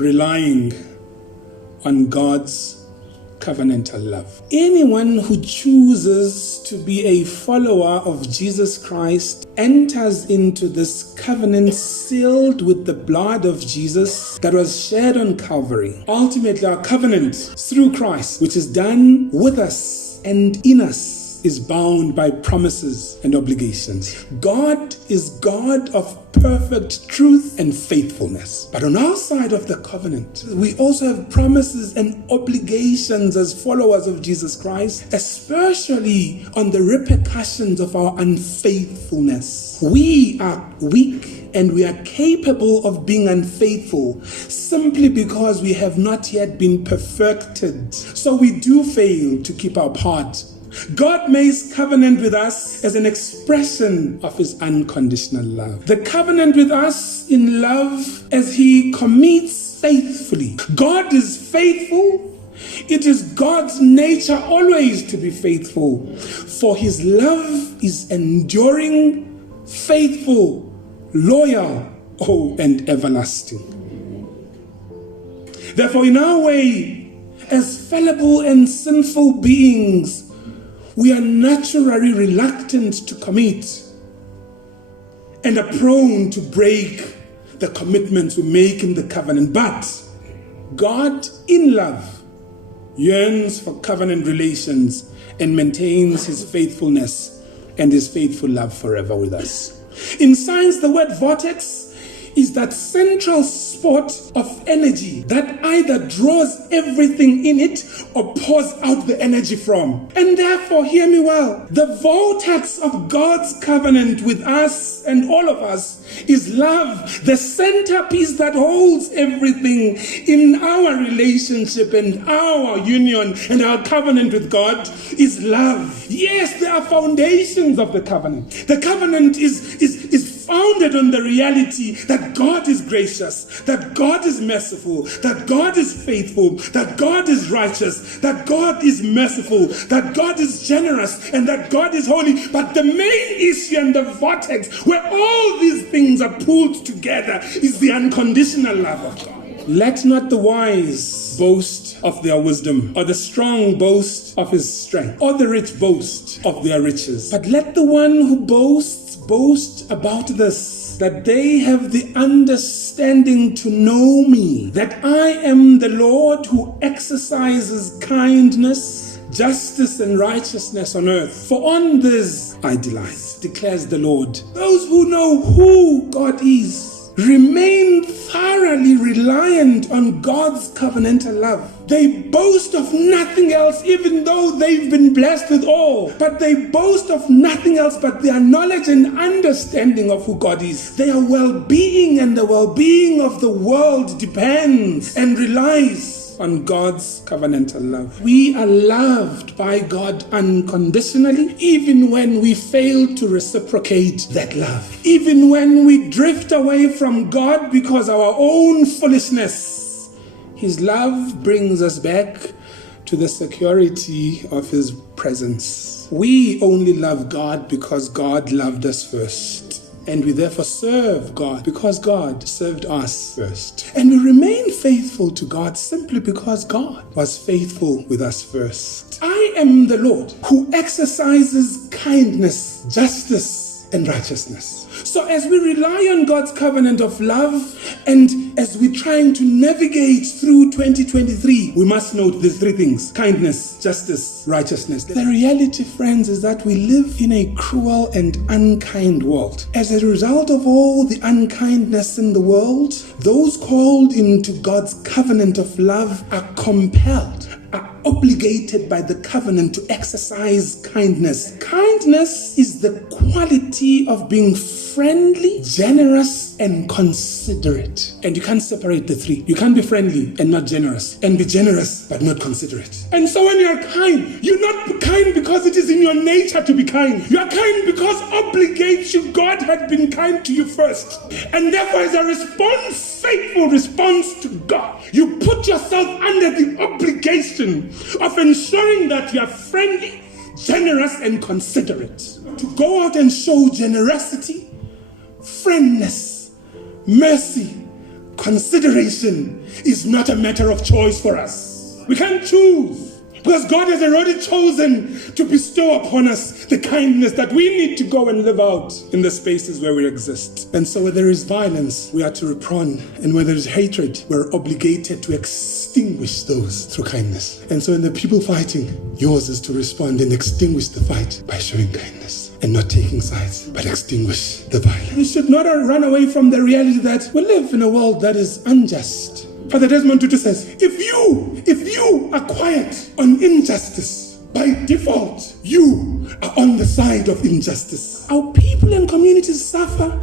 relying on God's covenantal love. Anyone who chooses to be a follower of Jesus Christ enters into this covenant sealed with the blood of Jesus that was shed on Calvary. Ultimately, our covenant through Christ, which is done with us and in us, is bound by promises and obligations. God is God of perfect truth and faithfulness. But on our side of the covenant, we also have promises and obligations as followers of Jesus Christ, especially on the repercussions of our unfaithfulness. We are weak and we are capable of being unfaithful simply because we have not yet been perfected. So we do fail to keep our part. God makes covenant with us as an expression of his unconditional love. The covenant with us in love as he commits faithfully. God is faithful. It is God's nature always to be faithful, for his love is enduring, faithful, loyal, and everlasting. Therefore, in our way, as fallible and sinful beings, we are naturally reluctant to commit and are prone to break the commitments we make in the covenant. But God, in love, yearns for covenant relations and maintains his faithfulness and his faithful love forever with us. In science, the word vortex is that central spot of energy that either draws everything in it or pours out the energy from. And therefore, hear me well, the vortex of God's covenant with us and all of us is love. The centerpiece that holds everything in our relationship and our union and our covenant with God is love. Yes, there are foundations of the covenant. The covenant is founded on the reality that God is gracious, that God is merciful, that God is faithful, that God is righteous, that God is merciful, that God is generous, and that God is holy. But the main issue and the vortex where all these things are pulled together is the unconditional love of God. Let not the wise boast of their wisdom, or the strong boast of his strength, or the rich boast of their riches. But let the one who boast about this, that they have the understanding to know me, that I am the Lord who exercises kindness, justice, and righteousness on earth. For on this I delight, declares the Lord. Those who know who God is remain thoroughly reliant on God's covenantal love. They boast of nothing else, even though they've been blessed with all. But they boast of nothing else but their knowledge and understanding of who God is. Their well-being and the well-being of the world depends and relies on God's covenantal love. We are loved by God unconditionally, even when we fail to reciprocate that love. Even when we drift away from God because of our own foolishness, his love brings us back to the security of his presence. We only love God because God loved us first. And we therefore serve God because God served us first. And we remain faithful to God simply because God was faithful with us first. I am the Lord who exercises kindness, justice, and righteousness. So as we rely on God's covenant of love, and as we're trying to navigate through 2023, we must note these three things: kindness, justice, righteousness. The reality, friends, is that we live in a cruel and unkind world. As a result of all the unkindness in the world, those called into God's covenant of love are compelled, are obligated by the covenant to exercise kindness. Kindness is the quality of being friendly, generous, and considerate. And you can't separate the three. You can't be friendly and not generous, and be generous but not considerate. And so when you're kind, you're not kind because it is in your nature to be kind. You are kind because obligates you. God had been kind to you first. And therefore, as a response, faithful response to God, you put yourself under the obligation of ensuring that you are friendly, generous, and considerate. To go out and show generosity, friendliness, mercy, consideration is not a matter of choice for us. We can't choose. Because God has already chosen to bestow upon us the kindness that we need to go and live out in the spaces where we exist. And so where there is violence, we are to repron. And where there is hatred, we're obligated to extinguish those through kindness. And so in the people fighting, yours is to respond and extinguish the fight by showing kindness and not taking sides, but extinguish the violence. We should not run away from the reality that we live in a world that is unjust. Father Desmond Tutu says, if you are quiet on injustice, by default, you are on the side of injustice. Our people and communities suffer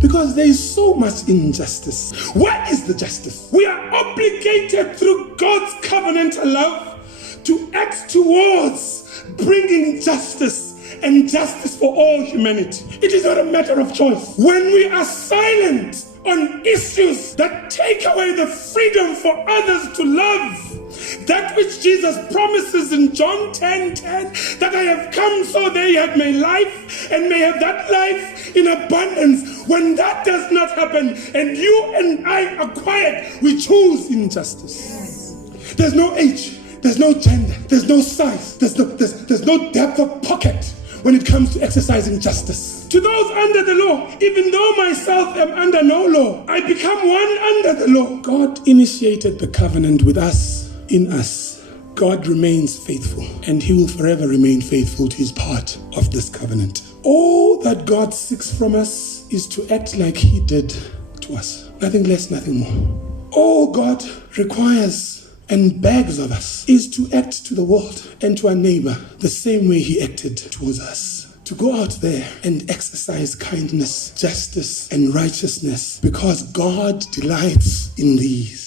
because there is so much injustice. Where is the justice? We are obligated through God's covenantal love to act towards bringing justice and justice for all humanity. It is not a matter of choice. When we are silent on issues that take away the freedom for others to love, that which Jesus promises in John 10:10, that I have come so they may life and may have that life in abundance. When that does not happen and you and I are quiet, we choose injustice. There's no age, there's no gender, there's no size, there's no depth of pocket when it comes to exercising justice. To those under the law, even though myself am under no law, I become one under the law. God initiated the covenant with us, in us. God remains faithful, and he will forever remain faithful to his part of this covenant. All that God seeks from us is to act like he did to us. Nothing less, nothing more. All God requires and begs of us is to act to the world and to our neighbor the same way he acted towards us. To go out there and exercise kindness, justice, and righteousness, because God delights in these.